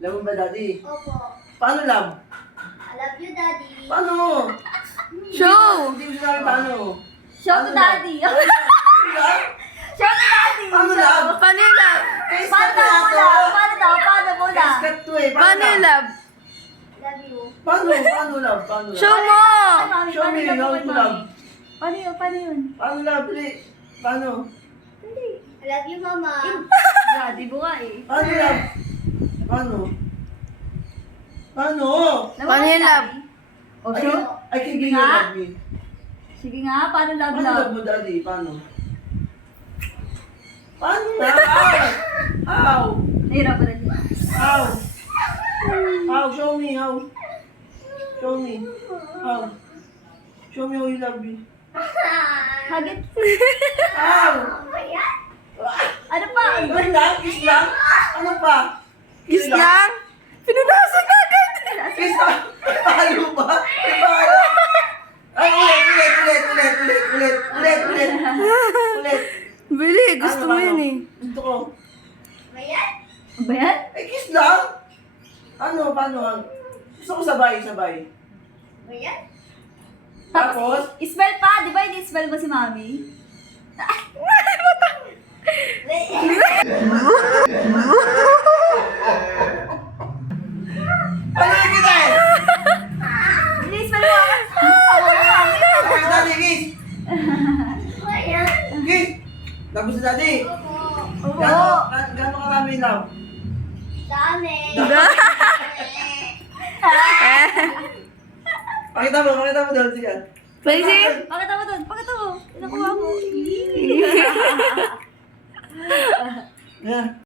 Love mo ba, Daddy? Opo. Paano love? I love you, Daddy. Paano? Show! Hindi mo sinabi paano. Show to Daddy. Love? Show to Daddy. Paano love? Paano yung love? Face Paano cut daw na muna? ito. Paano daw? Paano muna? Face cut to eh. Paano yung love? Love you. Paano? Paano love? Paano love? Show mo! Ay, mami, Show paano me love how naman, to mami? love. Paano yun? Paano yun? Paano love? Paano? I love you, Mama. Daddy mo nga eh. Paano love? Paano? Paano? Paano yung love? O, I show. can, I can give you Nga. love me. Sige nga, paano love Paano love? love mo, Daddy? Paano? Paano na? How? Nahirapan na siya. How? How? Show me how. Show me. How? Show me how you love me. Hagit. How? Ano pa? Kiss lang? Kiss lang? Ano pa? Kiss lang? Pinunasan na agad! Kiss lang? Palo ba? May palo? Ay, ulit. Bili, gusto mo yun eh. Gusto ko. Bayan? Bayan? Ay, kiss lang? Ano? Paano? Gusto ko sabay. Bayan? Tapos? Spell pa, di ba hindi spell mo si Mami? Ano yung kita eh? Hindi spell mo ako. Ako mo Mami. Kiss, Daddy, kiss. Bayan? Kiss. Tapos na, Daddy. Oo. Gano'n karami love? Dami. Pakita mo doon siya. Pwede? Pakita mo dun, pakita mo. Nakuha mo. Yeah.